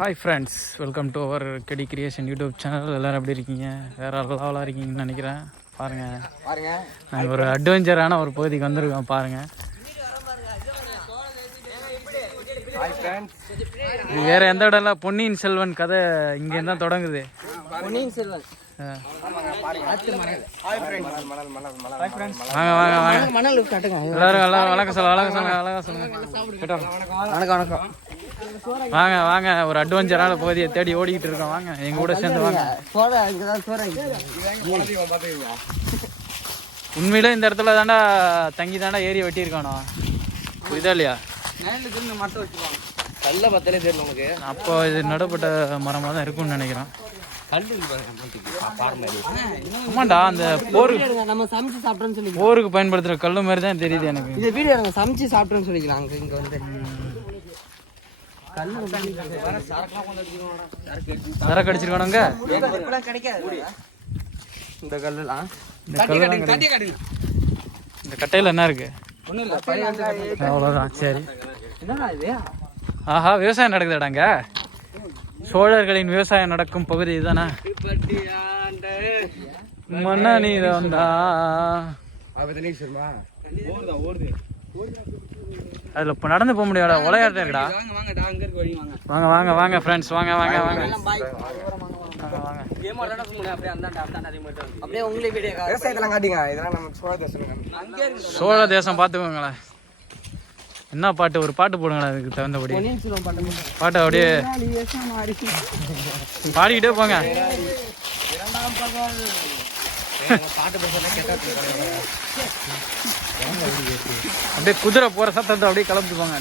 Hi friends, welcome to our Kedi creation YouTube channel. எல்லோரும் எப்படி இருக்கீங்க? வேறு லெவலாக இருக்கீங்கன்னு நினைக்கிறேன். பாருங்கள், நாங்கள் ஒரு அட்வென்ச்சரான ஒரு பகுதிக்கு வந்திருக்கோம். பாருங்கள், இது வேறு எந்த இடம் இல்லை, பொன்னியின் செல்வன் கதை இங்கேருந்து தான் தொடங்குது. பொன்னியின் செல்வன் வாங்க வாங்க வாங்க எல்லாரும் வணக்கம் சொல்லுங்க. வாங்க வாங்க, ஒரு அட்வென்ச்சரான பகுதியை தேடி ஓடிக்கிட்டு இருக்கோம். வாங்க எங்க கூட சேர்ந்து வாங்க. உண்மையிலே இந்த இடத்துல தாண்டா தங்கி தாண்டா ஏரி வெட்டியிருக்கானோ, புரியுதா இல்லையா? அப்போ இது நடுப்பட்ட மரமாக தான் இருக்கும்னு நினைக்கிறேன். ஆமாண்டா, அந்த போருக்கு பயன்படுத்துற கல்லு மாதிரி தான் தெரியுது எனக்கு. இந்த வீடியோ நாங்கள் சமைச்சு சாப்பிட்டோம்னு சொல்லிக்கலாம். இங்க வந்து சரக்கு அடிச்சிருக்கானுங்க. இந்த கல்லுலாம் இந்த கட்டையில என்ன இருக்கு? அவ்வளோதான். சரி, ஆஹா, விவசாயம் நடக்குதுடாங்க. சோழர்களின் விவசாயம் நடக்கும் பகுதி இதுதானே. மன்னா நீ வந்தா அதில் இப்போ நடந்து போக முடியாதா? உலையாட்டம் இருக்குடா. வாங்க வாங்க வாங்க ஃப்ரெண்ட்ஸ், வாங்க வாங்க வாங்க சோழ தேசம் பார்த்துக்கோங்களேன். என்ன பாட்டு? ஒரு பாட்டு போடுங்களேன் அதுக்கு தகுந்தபடி. பாட்டை அப்படியே பாடிக்கிட்டே போங்க. அப்படியே குதிரை போற சத்தத்தை அப்படியே கிளம்பி போங்க.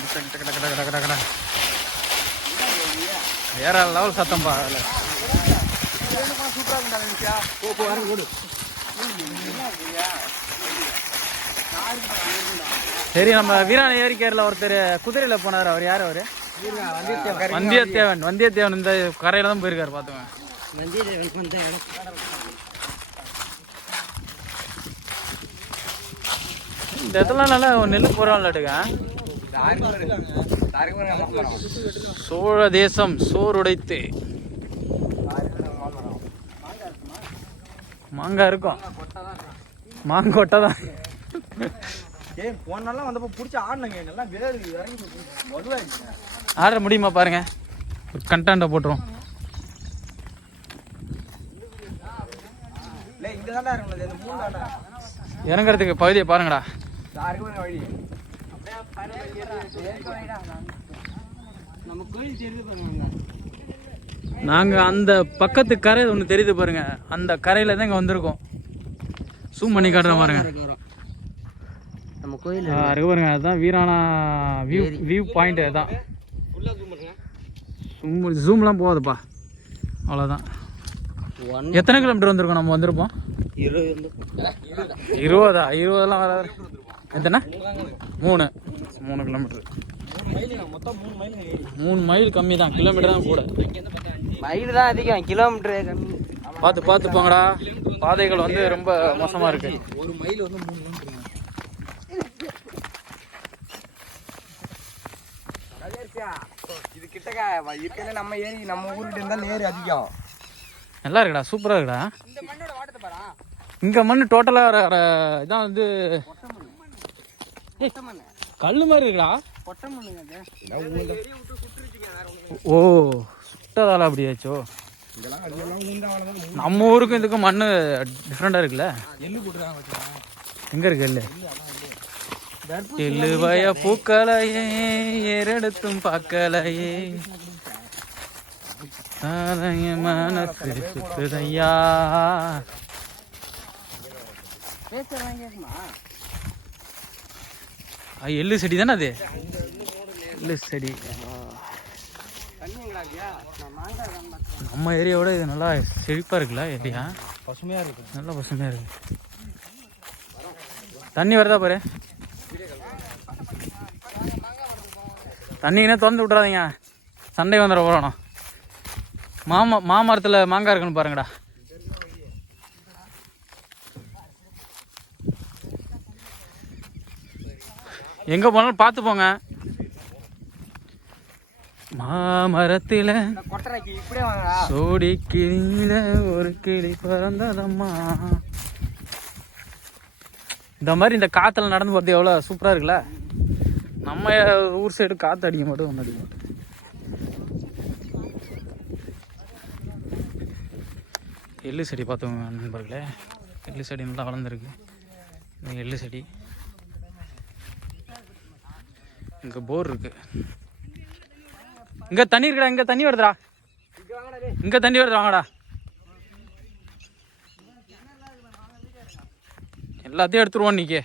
வேற லெவல் சத்தம் பா. சரி, நம்ம வீராண ஏரிக்கேரில் ஒருத்தர் குதிரையில போனார். அவர் யார்? அவரு வந்தியத்தேவன். வந்தியத்தேவன் இந்த கரையில தான் போயிருக்காரு. பார்த்துங்க, இந்த இடத்துல நல்லா நெல் போறான்லாட்டுக்க. சோழ தேசம் சோறுடைத்து மாங்காய் இருக்கும். மாங்கொட்டை தான். ஆட முடியுமா பாருங்க, கண்டாண்ட போட்டுரும். இறங்குறதுக்கு பகுதியை பாருங்கடா. நாங்க அந்த பக்கத்து கரை ஒன்று தெரியுது பாருங்க, அந்த கரையில தான் இங்க வந்திருக்கோம். சூம் பண்ணி காட்டுறேன் பாருங்க. நம்ம கோயில் இருக்கு பாருங்க, அதுதான் வீராணா வியூ பாயிண்ட். அதுதான் ஜூம்லாம் போகாதுப்பா, அவ்வளோதான். எத்தனை கிலோமீட்டர் வந்திருக்கோம்? நம்ம வந்திருப்போம் 20. 20 வராது. எத்தனை? 3 கிலோமீட்டர். 3 மைல் கம்மி தான், கிலோமீட்டர் தான் கூட. மைல் தான் அதிகம், கிலோமீட்டர் கம்மி. பார்த்து பார்த்து போங்கடா, பாதைகள் வந்து ரொம்ப மோசமாக இருக்கு. ஒரு மைல் வந்து 3 கிலோமீட்டர். இது கிட்டக்க இருக்கிற நம்ம ஏரி, நம்ம ஊருக்கு இருந்தாலும் ஏரி அதிகம். நல்லா இருக்குடா, சூப்பராக இருக்குடா. இங்கே மண் டோட்டலாக இதான் வந்து கல் மாதிரி இருக்குடா. ஓ, சுட்டதால அப்படியாச்சோ. நம்ம ஊருக்கும் இதுக்கும் மண் டிஃப்ரெண்டாக இருக்குல்ல. எங்கே இருக்கு எள்ளு? எள்ளுவய பூக்களையே ஏறெடுத்தும் பார்க்கலையே, மனசு சுத்துதையா. எள்ளு செடி தானே அது? எள்ளு செடி. நம்ம ஏரியாவோட இது நல்லா செழிப்பா இருக்குல்ல ஏரியா. பசுமையா இருக்கு, நல்லா பசுமையா இருக்கு. தண்ணி வருதா பாரு. தண்ணிங்கன்னா திறந்து விட்றாதீங்க, சண்டை வந்துட போறோம். மாமரத்தில் மாங்காய் இருக்குன்னு பாருங்கடா. எங்கே போனாலும் பார்த்து போங்க. மாமரத்தில் சோடி கிளியில ஒரு கிளி பறந்ததம்மா. இந்த மாதிரி இந்த காற்றுல நடந்து போகிறது எவ்வளோ சூப்பராக இருக்குல்ல. நம்ம ஊர் சைடு காற்று அடிக்க மாட்டோம், ஒன்றும் அடிக்க மாட்டோம். எள்ளு செடி பார்த்தோம் நண்பர்களே. எள்ளு செடி நல்லா வளர்ந்துருக்கு. இந்த எள்ளு செடி இங்கே போர் இருக்கு. இங்கே தண்ணி இருக்குடா, இங்கே தண்ணி வருதுடா, இங்கே தண்ணி வருது, வாங்கடா. எல்லாத்தையும் எடுத்துருவோம் இன்னைக்கு.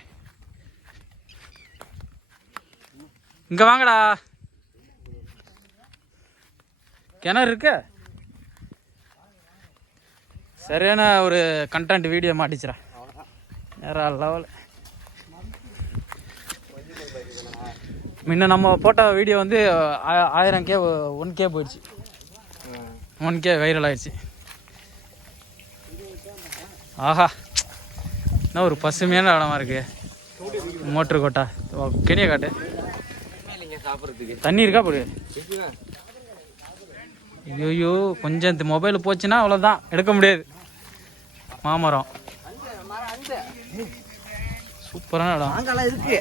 இங்கே வாங்கடா, கிணறு இருக்கு. சரியான ஒரு கண்டென்ட் வீடியோ மாட்டிச்சுரா வேற லெவல். முன்ன நம்ம போட்ட வீடியோ வந்து 1000K 1K போயிடுச்சு. 1K வைரல் ஆயிடுச்சு. ஆஹா, என்ன ஒரு பசுமையான இடமா இருக்கு. மோட்ரு கோட்டா கெனியை காட்டு. தண்ணி இருக்கா போடு. ஐயோ, கொஞ்சம் இந்த மொபைல் போச்சுன்னா அவ்வளோதான், எடுக்க முடியாது. மாமரம் சூப்பரான இடம் இருக்கு.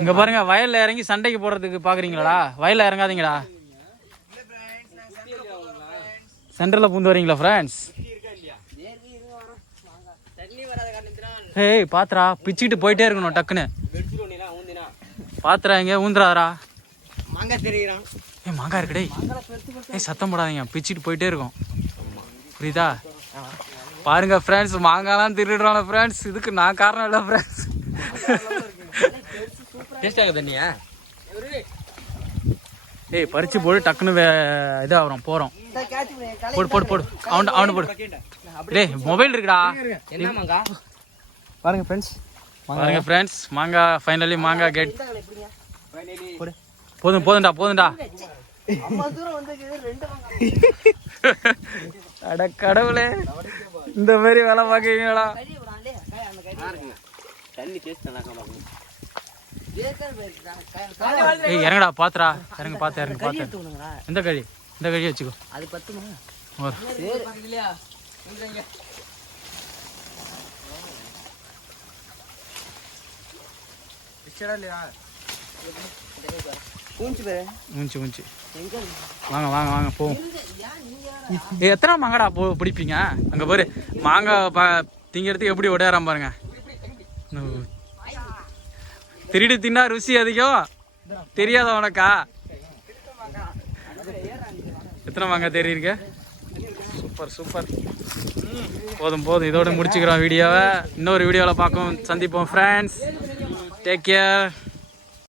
இங்க பாருங்க, வயல்ல இறங்கி சண்டைக்கு போடுறதுக்கு பாக்குறீங்களா? வயல்ல இறங்காதீங்கடா, சென்டர்ல பூந்து வரீங்களா ஃப்ரெண்ட்ஸ்? ஏய் பாத்ரா, பிச்சுக்கிட்டு போயிட்டே இருக்கணும் டக்குன்னு. பாத்ரா எங்க ஊந்துறாரா? ஏய் மாங்காய் இருக்குடே. ஏய் சத்தம் போடாதீங்க, பிச்சுக்கிட்டு போயிட்டே இருக்கும், புரியுதா? பாருங்க ஃப்ரெண்ட்ஸ், மாங்காய்லாம் திருடுறாங்க ஃப்ரெண்ட்ஸ். இதுக்கு நான் காரணம் இல்லை ஃப்ரெண்ட்ஸ். தண்ணியா ஏய் பறிச்சு போடு, டக்குன்னு இதாகிறோம் போகிறோம். போடு போடு போடு, அவனு போடு. டேய் மொபைல் இருக்குடா. பாருங்க ஃப்ரெண்ட்ஸ், பாருங்க ஃப்ரெண்ட்ஸ், மாங்காய் ஃபைனலி மாங்காய் கேட். போதும்டா போதும்டா. அட கடவுளே, இந்த மாதிரி வேலை பார்க்குறீங்களா? ஏய் இறங்கடா, பாத்துரா இறங்க, பார்த்து இறங்க, பார்த்து. இந்த கழி வச்சுக்கோ. அது பத்துமா? மூஞ்சி வாங்க போவோம். எத்தனை மாங்காடா பிடிப்பீங்க? அங்கே பாரு, மாங்காய் திங்கிறதுக்கு எப்படி உடையாராம் பாருங்க. திருடி தின்னா ருசி அதிகம், தெரியாத உனக்கா? எத்தனை மாங்காய் தெரியுங்க? சூப்பர். போதும் இதோட முடிச்சுக்கிறோம் வீடியோவை. இன்னொரு வீடியோவில் சந்திப்போம் ஃப்ரெண்ட்ஸ். Take care.